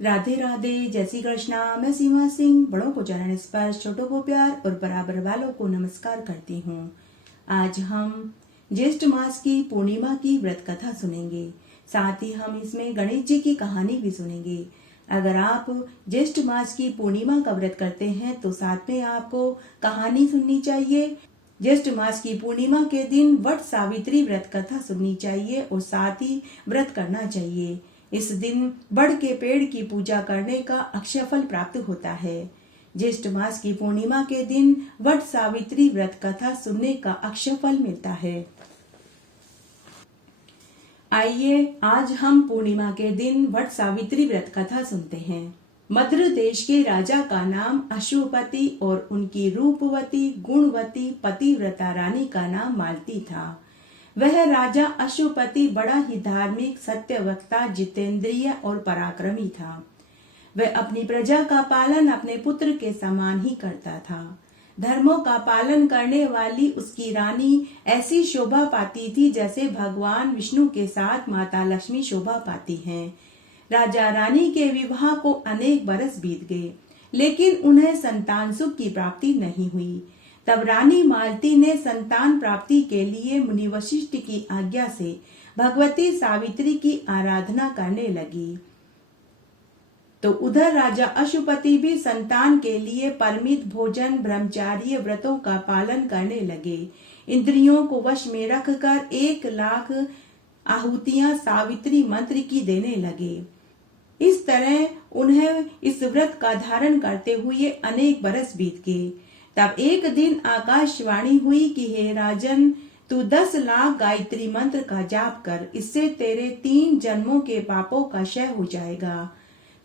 राधे राधे, जय श्री कृष्णा। मैं सीमा सिंह बड़ों को चरण स्पर्श, छोटों को प्यार और बराबर वालों को नमस्कार करती हूँ। आज हम ज्येष्ठ मास की पूर्णिमा की व्रत कथा सुनेंगे। साथ ही हम इसमें गणेश जी की कहानी भी सुनेंगे। अगर आप ज्येष्ठ मास की पूर्णिमा का व्रत करते हैं तो साथ में आपको कहानी सुननी चाहिए। ज्येष्ठ मास की पूर्णिमा के दिन वट सावित्री व्रत कथा सुननी चाहिए और साथ ही व्रत करना चाहिए। इस दिन बड़ के पेड़ की पूजा करने का अक्षय फल प्राप्त होता है। ज्येष्ठ मास की पूर्णिमा के दिन वट सावित्री व्रत कथा सुनने का अक्षय फल मिलता है। आइए आज हम पूर्णिमा के दिन वट सावित्री व्रत कथा सुनते हैं। मद्र देश के राजा का नाम अश्वपति और उनकी रूपवती गुणवती पतिव्रता रानी का नाम मालती था। वह राजा अश्वपति बड़ा ही धार्मिक, सत्यवक्ता, जितेंद्रिय और पराक्रमी था। वह अपनी प्रजा का पालन अपने पुत्र के समान ही करता था। धर्मों का पालन करने वाली उसकी रानी ऐसी शोभा पाती थी जैसे भगवान विष्णु के साथ माता लक्ष्मी शोभा पाती हैं। राजा रानी के विवाह को अनेक बरस बीत गए, लेकिन उन्हें संतान सुख की प्राप्ति नहीं हुई। तब रानी मालती ने संतान प्राप्ति के लिए मुनि वशिष्ठ की आज्ञा से भगवती सावित्री की आराधना करने लगी। तो उधर राजा अश्वपति भी संतान के लिए परमित भोजन, ब्रह्मचार्य व्रतों का पालन करने लगे। इंद्रियों को वश में रखकर 1,00,000 आहुतियां सावित्री मंत्र की देने लगे। इस तरह उन्हें इस व्रत का धारण करते हुए अनेक बरस बीत गए। तब एक दिन आकाशवाणी हुई कि हे राजन, तू 10,00,000 गायत्री मंत्र का जाप कर, इससे तेरे 3 जन्मों के पापों का क्षय हो जाएगा।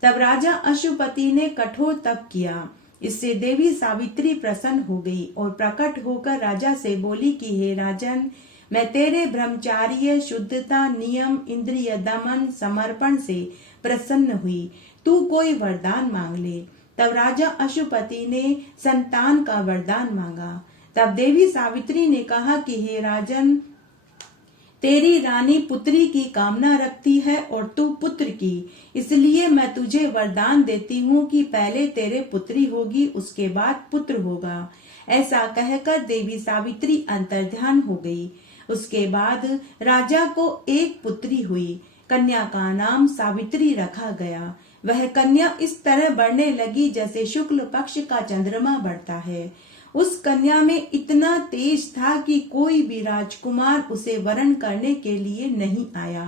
तब राजा अश्वपति ने कठोर तप किया। इससे देवी सावित्री प्रसन्न हो गई और प्रकट होकर राजा से बोली कि हे राजन, मैं तेरे ब्रह्मचार्य, शुद्धता, नियम, इंद्रिय दमन, समर्पण से प्रसन्न हुई। तू कोई वरदान मांग ले। तब राजा अश्वपति ने संतान का वरदान मांगा। तब देवी सावित्री ने कहा कि हे राजन, तेरी रानी पुत्री की कामना रखती है और तू पुत्र की, इसलिए मैं तुझे वरदान देती हूँ कि पहले तेरे पुत्री होगी, उसके बाद पुत्र होगा। ऐसा कहकर देवी सावित्री अंतर्ध्यान हो गई। उसके बाद राजा को एक पुत्री हुई। कन्या का नाम सावित्री रखा गया। वह कन्या इस तरह बढ़ने लगी जैसे शुक्ल पक्ष का चंद्रमा बढ़ता है। उस कन्या में इतना तेज था कि कोई भी राजकुमार उसे वरण करने के लिए नहीं आया।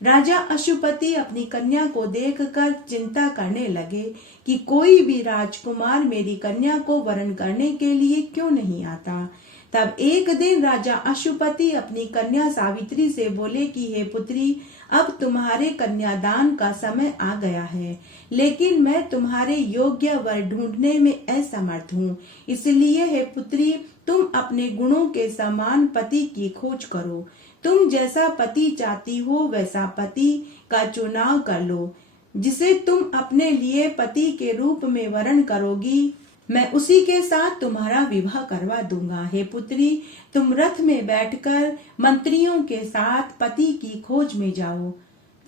राजा अश्वपति अपनी कन्या को देखकर चिंता करने लगे कि कोई भी राजकुमार मेरी कन्या को वरण करने के लिए क्यों नहीं आता। तब एक दिन राजा अश्वपति अपनी कन्या सावित्री से बोले कि हे पुत्री, अब तुम्हारे कन्यादान का समय आ गया है, लेकिन मैं तुम्हारे योग्य वर ढूंढने में असमर्थ हूँ। इसलिए हे पुत्री, तुम अपने गुणों के समान पति की खोज करो। तुम जैसा पति चाहती हो वैसा पति का चुनाव कर लो। जिसे तुम अपने लिए पति के रूप में वरण करोगी, मैं उसी के साथ तुम्हारा विवाह करवा दूंगा। हे पुत्री, तुम रथ में बैठकर मंत्रियों के साथ पति की खोज में जाओ।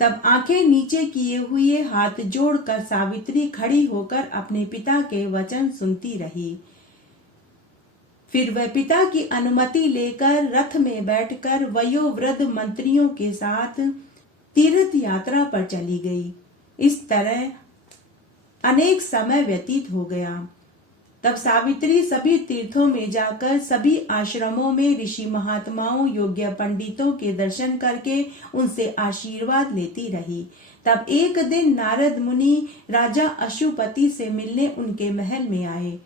तब आंखें नीचे किए हुए हाथ जोड़कर सावित्री खड़ी होकर अपने पिता के वचन सुनती रही। फिर वह पिता की अनुमति लेकर रथ में बैठकर वयोवृद्ध मंत्रियों के साथ तीर्थ यात्रा पर चली गई। इस तरह अनेक समय व्यतीत हो गया। तब सावित्री सभी तीर्थों में जाकर सभी आश्रमों में ऋषि महात्माओं, योग्य पंडितों के दर्शन करके उनसे आशीर्वाद लेती रही। तब एक दिन नारद मुनि राजा अश्वपति से मिलने उनके महल में आए।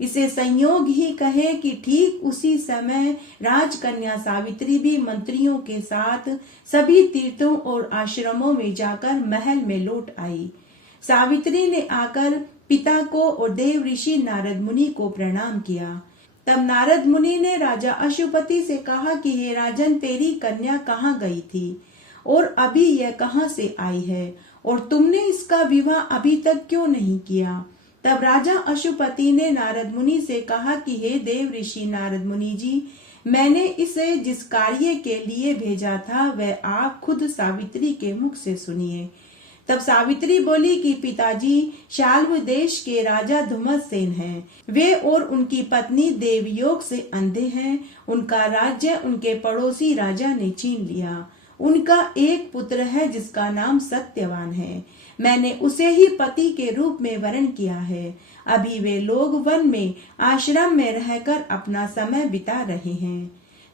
इसे संयोग ही कहे कि ठीक उसी समय राजकन्या सावित्री भी मंत्रियों के साथ सभी तीर्थों और आश्रमों में जाकर महल में लौट आई। सावित्री ने आकर पिता को और देव ऋषि नारद मुनि को प्रणाम किया। तब नारद मुनि ने राजा अश्वपति से कहा कि हे राजन, तेरी कन्या कहाँ गई थी और अभी यह कहाँ से आई है, और तुमने इसका विवाह अभी तक क्यों नहीं किया। तब राजा अश्वपति ने नारद मुनि से कहा कि हे देव ऋषि नारद मुनि जी, मैंने इसे जिस कार्य के लिए भेजा था वह आप खुद सावित्री के मुख से सुनिए। तब सावित्री बोली कि पिताजी शाल्व देश के राजा धुम्मसेन हैं। वे और उनकी पत्नी देवयोग से अंधे हैं। उनका राज्य उनके पड़ोसी राजा ने छीन लिया। उनका एक पुत्र है जिसका नाम सत्यवान है। मैंने उसे ही पति के रूप में वरण किया है। अभी वे लोग वन में आश्रम में रहकर अपना समय बिता रहे हैं।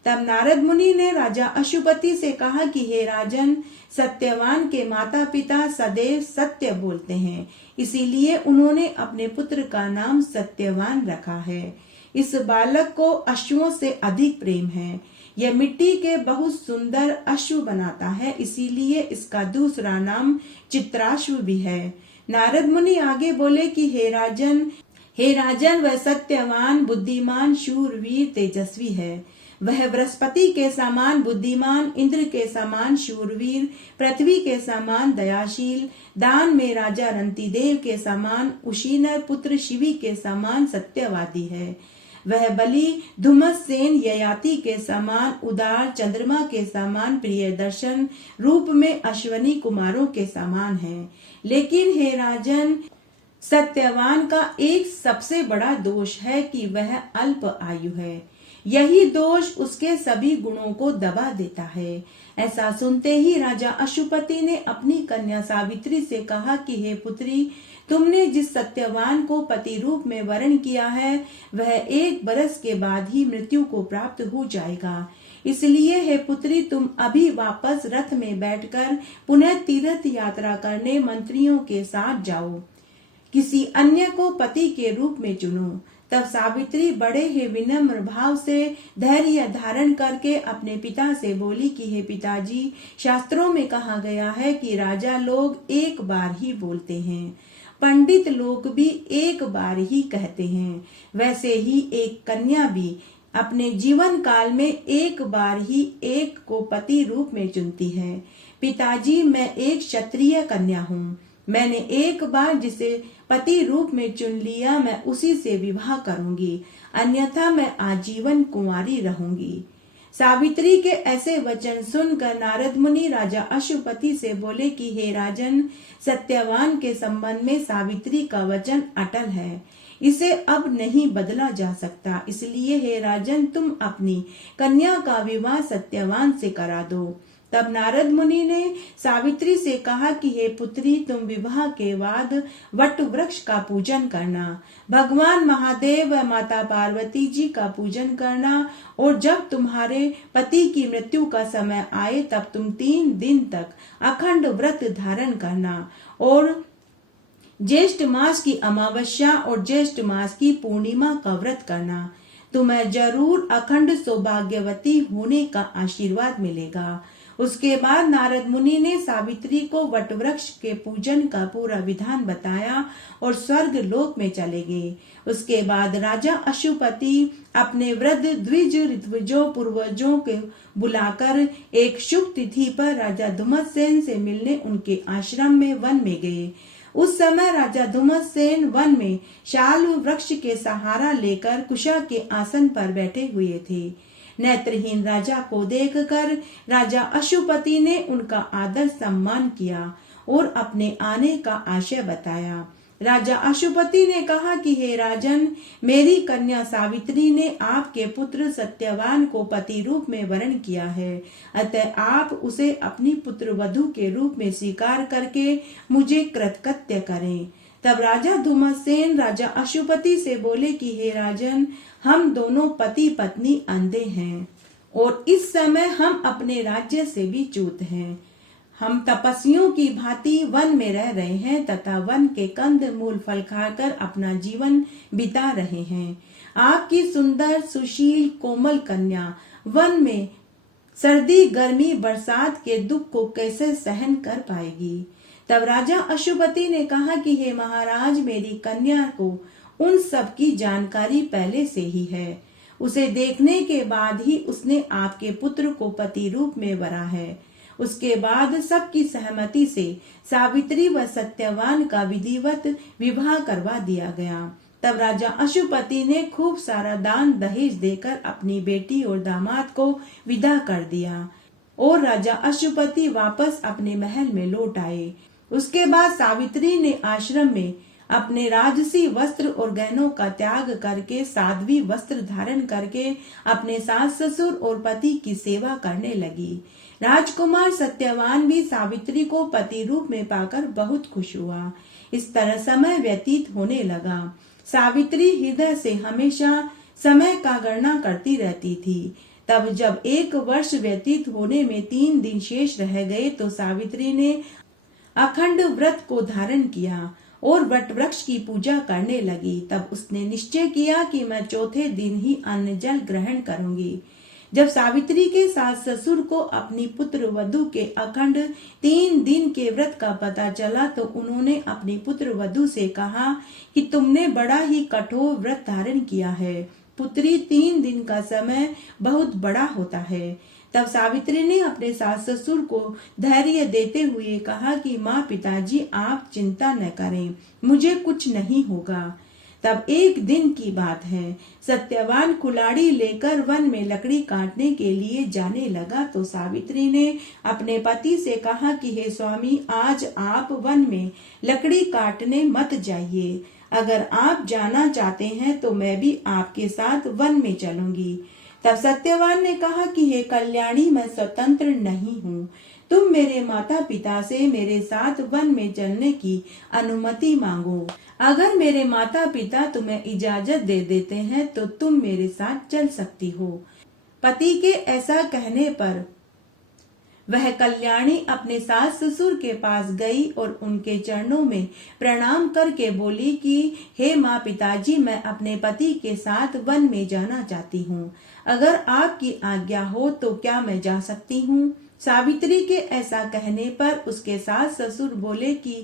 तब नारद मुनि ने राजा अशुपति से कहा कि हे राजन, सत्यवान के माता पिता सदैव सत्य बोलते हैं, इसीलिए उन्होंने अपने पुत्र का नाम सत्यवान रखा है। इस बालक को अश्वों से अधिक प्रेम है। यह मिट्टी के बहुत सुंदर अश्व बनाता है, इसीलिए इसका दूसरा नाम चित्राश्व भी है। नारद मुनि आगे बोले कि हे राजन, वह सत्यवान, बुद्धिमान, शूरवीर, तेजस्वी है। वह बृहस्पति के समान बुद्धिमान, इंद्र के समान शूरवीर, पृथ्वी के समान दयाशील, दान में राजा रंतिदेव के समान, उशीनर पुत्र शिवी के समान सत्यवादी है। वह बलि धुम्मसेन ययाति के समान उदार, चंद्रमा के समान प्रिय दर्शन, रूप में अश्वनी कुमारों के समान है। लेकिन हे राजन, सत्यवान का एक सबसे बड़ा दोष है कि वह अल्प आयु है। यही दोष उसके सभी गुणों को दबा देता है। ऐसा सुनते ही राजा अशुपति ने अपनी कन्या सावित्री से कहा कि हे पुत्री, तुमने जिस सत्यवान को पति रूप में वरण किया है, वह 1 बरस के बाद ही मृत्यु को प्राप्त हो जाएगा। इसलिए हे पुत्री, तुम अभी वापस रथ में बैठकर पुनः तीर्थ यात्रा करने मंत्रियों के साथ जाओ। किसी अन्य को पति के रूप में चुनो। तब सावित्री बड़े ही विनम्र भाव से धैर्य धारण करके अपने पिता से बोली कि हे पिताजी, शास्त्रों में कहा गया है कि राजा लोग एक बार ही बोलते हैं, पंडित लोग भी एक बार ही कहते हैं। वैसे ही एक कन्या भी अपने जीवन काल में एक बार ही एक को पति रूप में चुनती है। पिताजी, मैं एक क्षत्रिय कन्या हूँ। मैंने एक बार जिसे पति रूप में चुन लिया, मैं उसी से विवाह करूंगी, अन्यथा मैं आजीवन कुंवारी रहूंगी। सावित्री के ऐसे वचन सुनकर नारद मुनि राजा अशुपति से बोले कि हे राजन, सत्यवान के संबंध में सावित्री का वचन अटल है, इसे अब नहीं बदला जा सकता। इसलिए हे राजन, तुम अपनी कन्या का विवाह सत्यवान से करा दो। तब नारद मुनि ने सावित्री से कहा कि हे पुत्री, तुम विवाह के बाद वट वृक्ष का पूजन करना, भगवान महादेव व माता पार्वती जी का पूजन करना, और जब तुम्हारे पति की मृत्यु का समय आए तब तुम 3 दिन तक अखंड व्रत धारण करना, और ज्येष्ठ मास की अमावस्या और ज्येष्ठ मास की पूर्णिमा का व्रत करना। तुम्हें जरूर अखंड सौभाग्यवती होने का आशीर्वाद मिलेगा। उसके बाद नारद मुनि ने सावित्री को वटवृक्ष के पूजन का पूरा विधान बताया और स्वर्ग लोक में चले गए। उसके बाद राजा अशुपति अपने वृद्ध द्विज ऋत्विजों पूर्वजों के बुलाकर एक शुभ तिथि पर राजा धुम्मसेन से मिलने उनके आश्रम में वन में गए। उस समय राजा धुम्मसेन वन में शाल्व वृक्ष के सहारा लेकर कुशा के आसन पर बैठे हुए थे। नेत्रहीन राजा को देखकर राजा अशुपति ने उनका आदर सम्मान किया और अपने आने का आशय बताया। राजा अशुपति ने कहा कि हे राजन, मेरी कन्या सावित्री ने आपके पुत्र सत्यवान को पति रूप में वरण किया है, अतः आप उसे अपनी पुत्र वधू के रूप में स्वीकार करके मुझे कृतकृत्य करें। तब राजा धुम्मसेन राजा अशुपति से बोले कि हे राजन, हम दोनों पति पत्नी अंधे हैं और इस समय हम अपने राज्य से भी च्युत हैं। हम तपस्वियों की भांति वन में रह रहे हैं तथा वन के कंद मूल फल खाकर अपना जीवन बिता रहे हैं। आपकी सुंदर सुशील कोमल कन्या वन में सर्दी गर्मी बरसात के दुख को कैसे सहन कर पाएगी। तब राजा अशुपति ने कहा कि हे महाराज, मेरी कन्या को उन सब की जानकारी पहले से ही है। उसे देखने के बाद ही उसने आपके पुत्र को पति रूप में वरा है। उसके बाद सबकी सहमति से सावित्री व सत्यवान का विधिवत विवाह करवा दिया गया। तब राजा अशुपति ने खूब सारा दान दहेज देकर अपनी बेटी और दामाद को विदा कर दिया और राजा अशुपति वापस अपने महल में लौट आए। उसके बाद सावित्री ने आश्रम में अपने राजसी वस्त्र और गहनों का त्याग करके साध्वी वस्त्र धारण करके अपने सास ससुर और पति की सेवा करने लगी। राजकुमार सत्यवान भी सावित्री को पति रूप में पाकर बहुत खुश हुआ। इस तरह समय व्यतीत होने लगा। सावित्री हृदय से हमेशा समय का गणना करती रहती थी। तब जब 1 वर्ष व्यतीत होने में 3 दिन शेष रह गए तो सावित्री ने अखंड व्रत को धारण किया और वट वृक्ष की पूजा करने लगी। तब उसने निश्चय किया कि मैं चौथे दिन ही अन्न जल ग्रहण करूंगी। जब सावित्री के सास ससुर को अपनी पुत्र वधु के अखंड 3 दिन के व्रत का पता चला तो उन्होंने अपनी पुत्र वधु से कहा कि तुमने बड़ा ही कठोर व्रत धारण किया है। पुत्री 3 दिन का समय बहुत बड़ा होता है। तब सावित्री ने अपने सास ससुर को धैर्य देते हुए कहा कि माँ पिताजी आप चिंता न करें, मुझे कुछ नहीं होगा। तब एक दिन की बात है, सत्यवान कुल्हाड़ी लेकर वन में लकड़ी काटने के लिए जाने लगा तो सावित्री ने अपने पति से कहा कि हे स्वामी, आज आप वन में लकड़ी काटने मत जाइए। अगर आप जाना चाहते हैं तो मैं भी आपके साथ वन में चलूंगी। तब सत्यवान ने कहा कि हे कल्याणी, मैं स्वतंत्र नहीं हूँ। तुम मेरे माता पिता से मेरे साथ वन में चलने की अनुमति मांगो। अगर मेरे माता पिता तुम्हें इजाजत दे देते हैं तो तुम मेरे साथ चल सकती हो। पति के ऐसा कहने पर वह कल्याणी अपने सास ससुर के पास गई और उनके चरणों में प्रणाम करके बोली कि हे माँ पिताजी, मैं अपने पति के साथ वन में जाना चाहती हूँ। अगर आपकी आज्ञा हो तो क्या मैं जा सकती हूँ? सावित्री के ऐसा कहने पर उसके सास ससुर बोले कि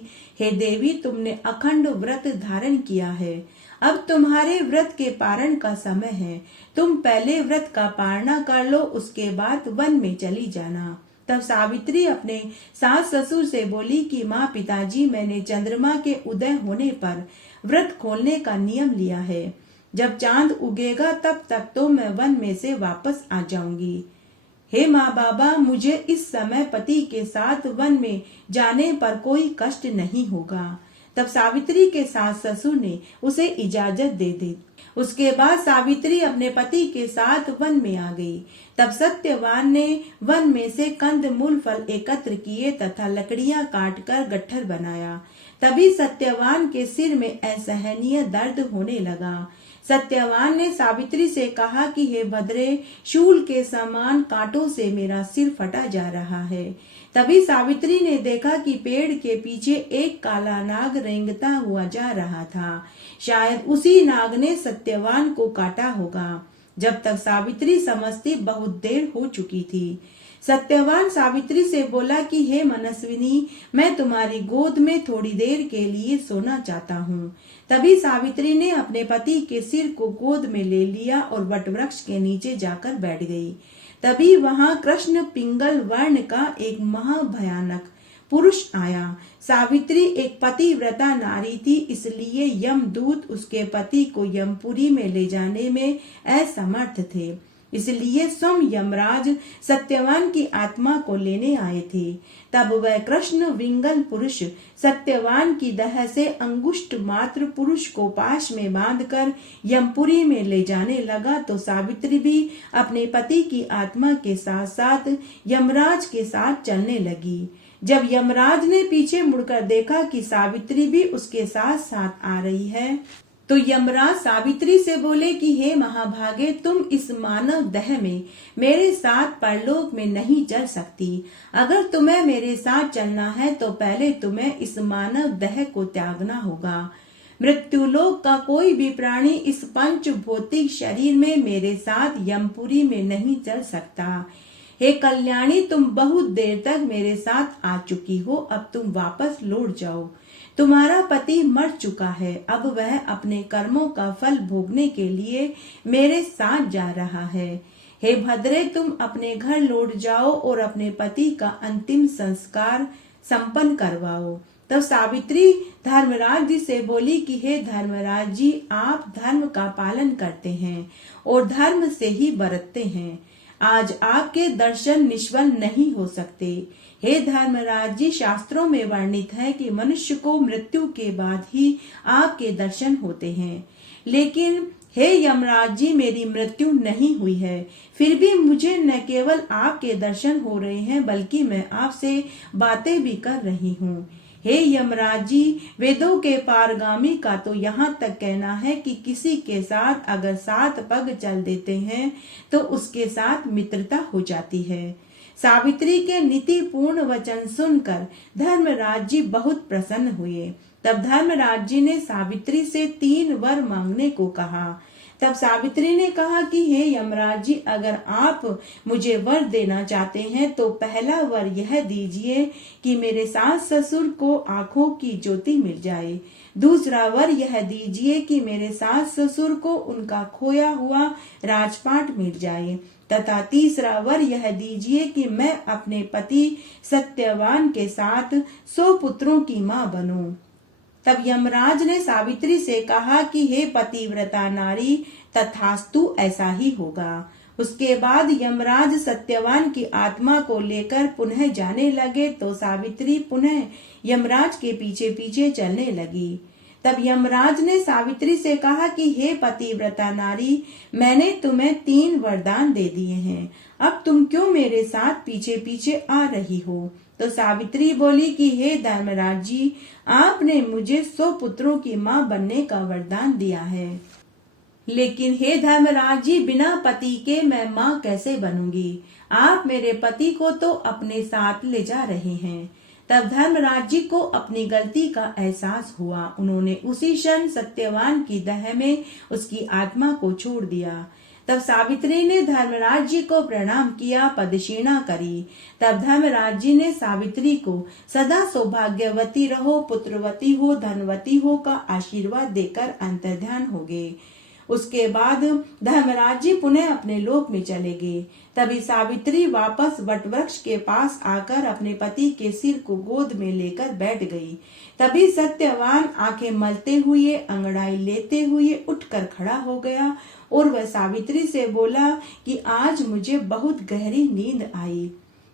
हे देवी, तुमने अखंड व्रत धारण किया है। अब तुम्हारे व्रत के पारण का समय है। तुम पहले व्रत का पारणा कर लो, उसके बाद वन में चली जाना। तब सावित्री अपने सास ससुर से बोली कि माँ पिताजी, मैंने चंद्रमा के उदय होने पर व्रत खोलने का नियम लिया है। जब चांद उगेगा तब तक तो मैं वन में से वापस आ जाऊंगी। हे माँ बाबा, मुझे इस समय पति के साथ वन में जाने पर कोई कष्ट नहीं होगा। तब सावित्री के सास ससुर ने उसे इजाजत दे दी। उसके बाद सावित्री अपने पति के साथ वन में आ गई। तब सत्यवान ने वन में से कंद मूल फल एकत्र किए तथा लकड़ियां काटकर गट्ठर बनाया। तभी सत्यवान के सिर में असहनीय दर्द होने लगा। सत्यवान ने सावित्री से कहा कि हे भद्रे, शूल के समान कांटों से मेरा सिर फटा जा रहा है। तभी सावित्री ने देखा कि पेड़ के पीछे एक काला नाग रेंगता हुआ जा रहा था। शायद उसी नाग ने सत्यवान को काटा होगा। जब तक सावित्री समझती बहुत देर हो चुकी थी। सत्यवान सावित्री से बोला कि हे मनस्विनी, मैं तुम्हारी गोद में थोड़ी देर के लिए सोना चाहता हूँ। तभी सावित्री ने अपने पति के सिर को गोद में ले लिया और वटवृक्ष के नीचे जाकर बैठ गई। तभी वहां कृष्ण पिंगल वर्ण का एक महाभयानक पुरुष आया। सावित्री एक पतिव्रता नारी थी, इसलिए यमदूत उसके पति को यमपुरी में ले जाने में असमर्थ थे। इसलिए स्वयं यमराज सत्यवान की आत्मा को लेने आए थे। तब वह कृष्ण विंगल पुरुष सत्यवान की दह से अंगुष्ठ मात्र पुरुष को पाश में बांधकर यमपुरी में ले जाने लगा तो सावित्री भी अपने पति की आत्मा के साथ साथ यमराज के साथ चलने लगी। जब यमराज ने पीछे मुड़कर देखा कि सावित्री भी उसके साथ साथ आ रही है तो यमराज सावित्री से बोले कि हे महाभागे, तुम इस मानव देह में मेरे साथ परलोक में नहीं चल सकती। अगर तुम्हें मेरे साथ चलना है तो पहले तुम्हें इस मानव देह को त्यागना होगा। मृत्युलोक का कोई भी प्राणी इस पंच भौतिक शरीर में मेरे साथ यमपुरी में नहीं चल सकता। हे कल्याणी, तुम बहुत देर तक मेरे साथ आ चुकी हो, अब तुम वापस लौट जाओ। तुम्हारा पति मर चुका है, अब वह अपने कर्मों का फल भोगने के लिए मेरे साथ जा रहा है। हे भद्रे, तुम अपने घर लौट जाओ और अपने पति का अंतिम संस्कार संपन्न करवाओ। तब सावित्री धर्मराज जी से बोली कि हे धर्मराज जी, आप धर्म का पालन करते हैं और धर्म से ही बरतते हैं। आज आपके दर्शन निष्फल नहीं हो सकते। हे धर्मराज जी, शास्त्रों में वर्णित है कि मनुष्य को मृत्यु के बाद ही आपके दर्शन होते हैं, लेकिन हे यमराज जी, मेरी मृत्यु नहीं हुई है, फिर भी मुझे न केवल आपके दर्शन हो रहे हैं बल्कि मैं आपसे बातें भी कर रही हूँ। हे यमराज जी, वेदों के पारगामी का तो यहाँ तक कहना है कि किसी के साथ अगर 7 पग चल देते हैं तो उसके साथ मित्रता हो जाती है। सावित्री के नीतिपूर्ण वचन सुनकर धर्मराज जी बहुत प्रसन्न हुए। तब धर्मराज जी ने सावित्री से 3 वर मांगने को कहा। तब सावित्री ने कहा कि हे यमराज जी, अगर आप मुझे वर देना चाहते हैं तो पहला वर यह दीजिए कि मेरे सास ससुर को आंखों की ज्योति मिल जाए। दूसरा वर यह दीजिए कि मेरे सास ससुर को उनका खोया हुआ राजपाट मिल जाए, तथा तीसरा वर यह दीजिए कि मैं अपने पति सत्यवान के साथ 100 पुत्रों की मां बनूं। तब यमराज ने सावित्री से कहा कि हे पतिव्रता नारी, तथास्तु, ऐसा ही होगा। उसके बाद यमराज सत्यवान की आत्मा को लेकर पुनः जाने लगे तो सावित्री पुनः यमराज के पीछे पीछे चलने लगी। तब यमराज ने सावित्री से कहा कि हे पतिव्रता नारी, मैंने तुम्हें 3 वरदान दे दिए हैं, अब तुम क्यों मेरे साथ पीछे पीछे आ रही हो? तो सावित्री बोली कि हे धर्मराज जी, आपने मुझे 100 पुत्रों की मां बनने का वरदान दिया है, लेकिन हे धर्मराज जी, बिना पति के मैं मां कैसे बनूंगी? आप मेरे पति को तो अपने साथ ले जा रहे हैं। तब धर्मराज जी को अपनी गलती का एहसास हुआ। उन्होंने उसी क्षण सत्यवान की दह में उसकी आत्मा को छोड़ दिया। तब सावित्री ने धर्मराज जी को प्रणाम किया, पदक्षिणा करी। तब धर्मराज जी ने सावित्री को सदा सौभाग्यवती रहो, पुत्रवती हो, धनवती हो का आशीर्वाद देकर अंतर्ध्यान हो गए। उसके बाद धर्मराज जी पुनः अपने लोक में चले गए। तभी सावित्री वापस वटवृक्ष के पास आकर अपने पति के सिर को गोद में लेकर बैठ गई। तभी सत्यवान आंखें मलते हुए, अंगड़ाई लेते हुए उठकर खड़ा हो गया और वह सावित्री से बोला कि आज मुझे बहुत गहरी नींद आई।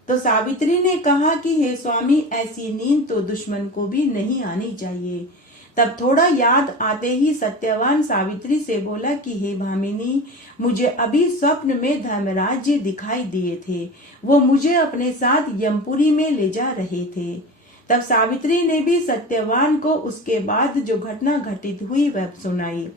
तो सावित्री ने कहा कि हे स्वामी, ऐसी नींद तो दुश्मन को भी नहीं आनी चाहिए। तब थोड़ा याद आते ही सत्यवान सावित्री से बोला कि हे भामिनी, मुझे अभी स्वप्न में धर्मराज जी दिखाई दिए थे, वो मुझे अपने साथ यमपुरी में ले जा रहे थे। तब सावित्री ने भी सत्यवान को उसके बाद जो घटना घटित हुई वह सुनाई।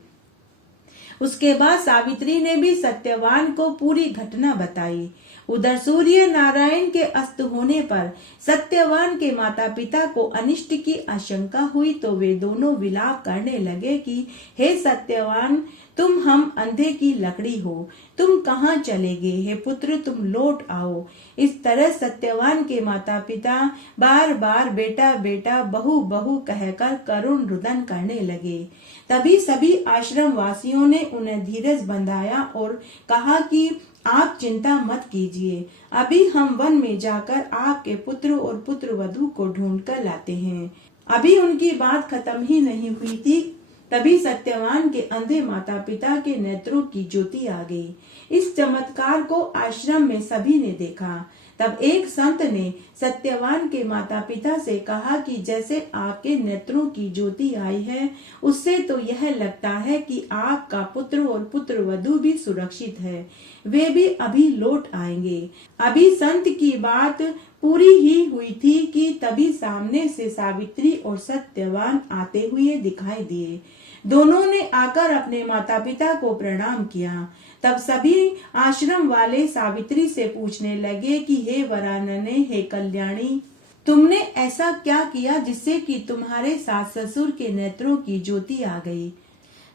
उसके बाद सावित्री ने भी सत्यवान को पूरी घटना बताई। उधर सूर्य नारायण के अस्त होने पर सत्यवान के माता पिता को अनिष्ट की आशंका हुई तो वे दोनों विलाप करने लगे कि हे सत्यवान, तुम हम अंधे की लकड़ी हो, तुम कहाँ चले गए? हे पुत्र, तुम लौट आओ। इस तरह सत्यवान के माता पिता बार बार बेटा बेटा, बहू बहू कहकर करुण रुदन करने लगे। तभी सभी आश्रम वासियों ने उन्हें धीरज बंधाया और कहा कि आप चिंता मत कीजिए, अभी हम वन में जाकर आपके पुत्र और पुत्र वधू को ढूंढ कर लाते हैं। अभी उनकी बात खत्म ही नहीं हुई थी, तभी सत्यवान के अंधे माता पिता के नेत्रों की ज्योति आ गई। इस चमत्कार को आश्रम में सभी ने देखा। तब एक संत ने सत्यवान के माता पिता से कहा कि जैसे आपके नेत्रों की ज्योति आई है, उससे तो यह लगता है कि आपका पुत्र और पुत्र वधू भी सुरक्षित है, वे भी अभी लौट आएंगे। अभी संत की बात पूरी ही हुई थी कि तभी सामने से सावित्री और सत्यवान आते हुए दिखाई दिए। दोनों ने आकर अपने माता पिता को प्रणाम किया। तब सभी आश्रम वाले सावित्री से पूछने लगे कि हे वरानने, हे कल्याणी, तुमने ऐसा क्या किया जिससे कि तुम्हारे सास ससुर के नेत्रों की ज्योति आ गई?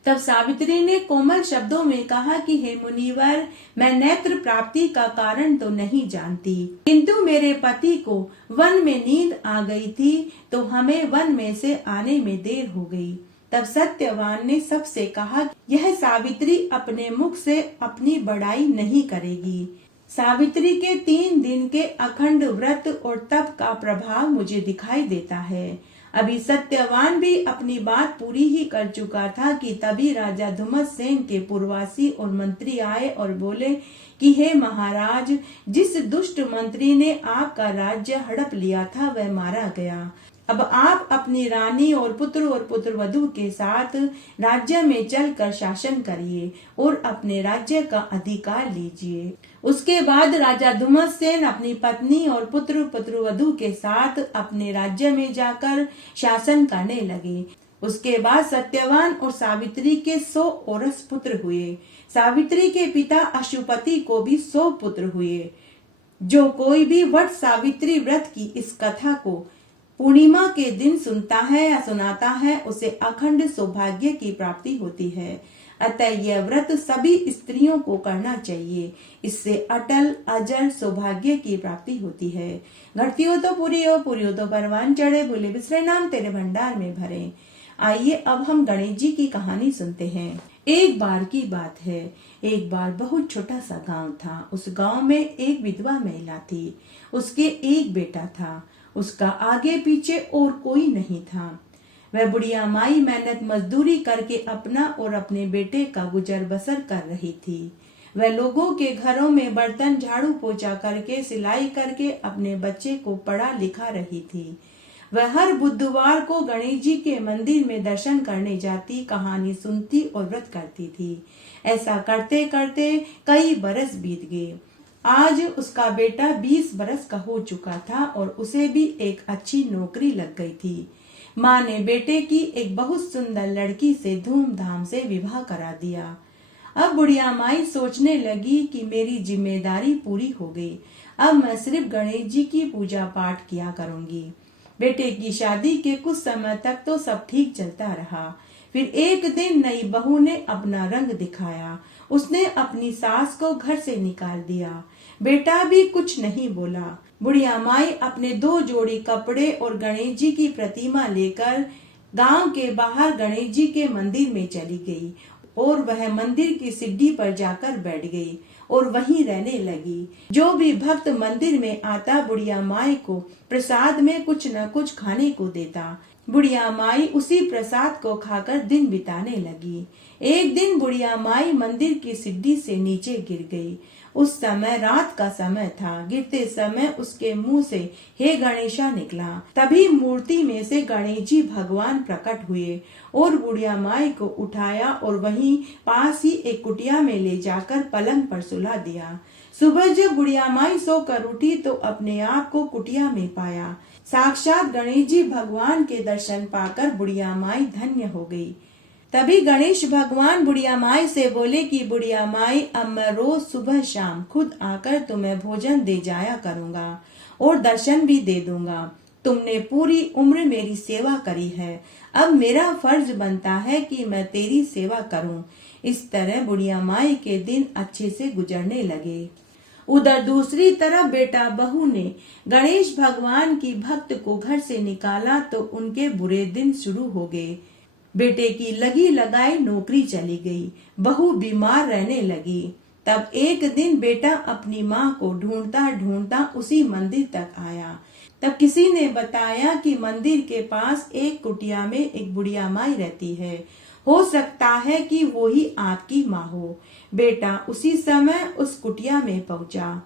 तब सावित्री ने कोमल शब्दों में कहा कि हे मुनिवर, मैं नेत्र प्राप्ति का कारण तो नहीं जानती, किंतु मेरे पति को वन में नींद आ गई थी तो हमें वन में से आने में देर हो गई। तब सत्यवान ने सबसे कहा, यह सावित्री अपने मुख से अपनी बड़ाई नहीं करेगी। सावित्री के 3 दिन के अखंड व्रत और तप का प्रभाव मुझे दिखाई देता है। अभी सत्यवान भी अपनी बात पूरी ही कर चुका था कि तभी राजा धुम्मसेन के पुरवासी और मंत्री आए और बोले कि हे महाराज, जिस दुष्ट मंत्री ने आपका राज्य हड़प लिया था वह मारा गया। अब आप अपनी रानी और पुत्र वधु के साथ राज्य में चलकर शासन करिए और अपने राज्य का अधिकार लीजिए। उसके बाद राजा धुम्मसेन अपनी पत्नी और पुत्र वधु के साथ अपने राज्य में जाकर शासन करने लगे। उसके बाद सत्यवान और सावित्री के 100 औरस पुत्र हुए। सावित्री के पिता अशुपति को भी 100 पुत्र हुए। जो कोई भी वट सावित्री व्रत की इस कथा को पूर्णिमा के दिन सुनता है या सुनाता है, उसे अखंड सौभाग्य की प्राप्ति होती है। अतः यह व्रत सभी स्त्रियों को करना चाहिए। इससे अटल अजर सौभाग्य की प्राप्ति होती है। घटती हो तो पूरी हो तो परवान चढ़े, भूले बिसरे नाम तेरे भंडार में भरे। आइए अब हम गणेश जी की कहानी सुनते हैं। एक बार की बात है, एक बार बहुत छोटा सा गांव था। उस गांव में एक विधवा महिला थी। उसके एक बेटा था। उसका आगे पीछे और कोई नहीं था। वह बुढ़िया माई मेहनत मजदूरी करके अपना और अपने बेटे का गुजर बसर कर रही थी। वह लोगों के घरों में बर्तन झाड़ू पोछा करके सिलाई करके अपने बच्चे को पढ़ा लिखा रही थी। वह हर बुधवार को गणेश जी के मंदिर में दर्शन करने जाती, कहानी सुनती और व्रत करती थी। ऐसा करते करते कई बरस बीत गए। आज उसका बेटा 20 बरस का हो चुका था और उसे भी एक अच्छी नौकरी लग गई थी। माँ ने बेटे की एक बहुत सुंदर लड़की से धूमधाम से विवाह करा दिया। अब बुढ़िया माई सोचने लगी कि मेरी जिम्मेदारी पूरी हो गई। अब मैं सिर्फ गणेश जी की पूजा पाठ किया करूंगी। बेटे की शादी के कुछ समय तक तो सब ठीक चलता रहा। फिर एक दिन नई बहू ने अपना रंग दिखाया। उसने अपनी सास को घर से निकाल दिया। बेटा भी कुछ नहीं बोला। बुढ़िया माई अपने 2 जोड़ी कपड़े और गणेश जी की प्रतिमा लेकर गांव के बाहर गणेश जी के मंदिर में चली गई और वह मंदिर की सीढ़ी पर जाकर बैठ गई और वहीं रहने लगी। जो भी भक्त मंदिर में आता बुढ़िया माई को प्रसाद में कुछ न कुछ खाने को देता। बुढ़िया माई उसी प्रसाद को खाकर दिन बिताने लगी। एक दिन बुढ़िया माई मंदिर की सीढ़ी से नीचे गिर गई। उस समय रात का समय था। गिरते समय उसके मुंह से हे गणेशा निकला। तभी मूर्ति में से गणेश जी भगवान प्रकट हुए और बुढ़िया माई को उठाया और वहीं पास ही एक कुटिया में ले जाकर पलंग पर सुला दिया। सुबह जब बुढ़िया माई सोकर उठी तो अपने आप को कुटिया में पाया। साक्षात गणेश जी भगवान के दर्शन पाकर बुढ़िया माई धन्य हो गई। तभी गणेश भगवान बुढ़िया माई से बोले कि बुढ़िया माई, अब मैं रोज सुबह शाम खुद आकर तुम्हें भोजन दे जाया करूंगा और दर्शन भी दे दूंगा। तुमने पूरी उम्र मेरी सेवा करी है, अब मेरा फर्ज बनता है कि मैं तेरी सेवा करूं। इस तरह बुढ़िया माई के दिन अच्छे से गुजरने लगे। उधर दूसरी तरफ बेटा बहू ने गणेश भगवान की भक्त को घर से निकाला तो उनके बुरे दिन शुरू हो गए। बेटे की लगी लगाई नौकरी चली गई। बहू बीमार रहने लगी। तब एक दिन बेटा अपनी माँ को ढूंढता ढूंढता उसी मंदिर तक आया। तब किसी ने बताया कि मंदिर के पास एक कुटिया में एक बुढ़िया माई रहती है। हो सकता है कि वो ही आपकी माँ हो। बेटा उसी समय उस कुटिया में पहुंचा।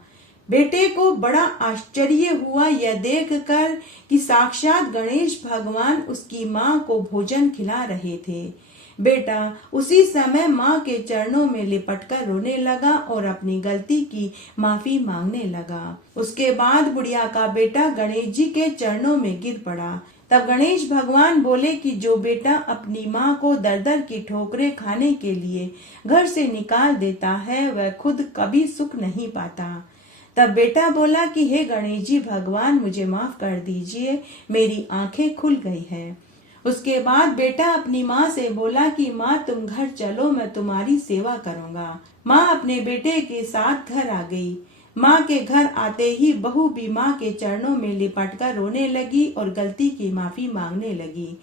बेटे को बड़ा आश्चर्य हुआ यह देखकर कि साक्षात गणेश भगवान उसकी माँ को भोजन खिला रहे थे। बेटा उसी समय माँ के चरणों में लिपटकर रोने लगा और अपनी गलती की माफी मांगने लगा। उसके बाद बुढ़िया का बेटा गणेश जी के चरणों में गिर पड़ा। तब गणेश भगवान बोले कि जो बेटा अपनी माँ को दर दर की ठोकरें खाने के लिए घर से निकाल देता है वह खुद कभी सुख नहीं पाता। तब बेटा बोला कि हे गणेश जी भगवान, मुझे माफ कर दीजिए, मेरी आंखें खुल गई हैं। उसके बाद बेटा अपनी माँ से बोला कि माँ तुम घर चलो, मैं तुम्हारी सेवा करूंगा। माँ अपने बेटे के साथ घर आ गई। माँ के घर आते ही बहू भी माँ के चरणों में लिपटकर रोने लगी और गलती की माफी मांगने लगी।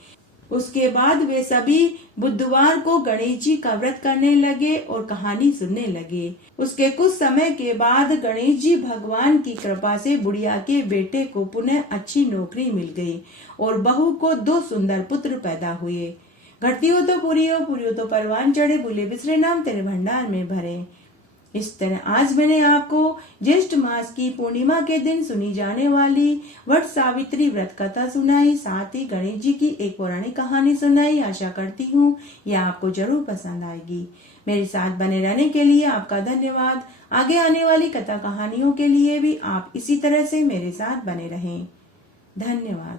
उसके बाद वे सभी बुधवार को गणेश जी का व्रत करने लगे और कहानी सुनने लगे। उसके कुछ समय के बाद गणेश जी भगवान की कृपा से बुढ़िया के बेटे को पुनः अच्छी नौकरी मिल गई और बहू को 2 सुंदर पुत्र पैदा हुए। घटती हो तो पूरी हो तो परवान चढ़े, भूले बिसरे नाम तेरे भंडार में भरे। इस तरह आज मैंने आपको ज्येष्ठ मास की पूर्णिमा के दिन सुनी जाने वाली वट सावित्री व्रत कथा सुनाई, साथ ही गणेश जी की एक पौराणिक कहानी सुनाई। आशा करती हूँ यह आपको जरूर पसंद आएगी। मेरे साथ बने रहने के लिए आपका धन्यवाद। आगे आने वाली कथा कहानियों के लिए भी आप इसी तरह से मेरे साथ बने रहें। धन्यवाद।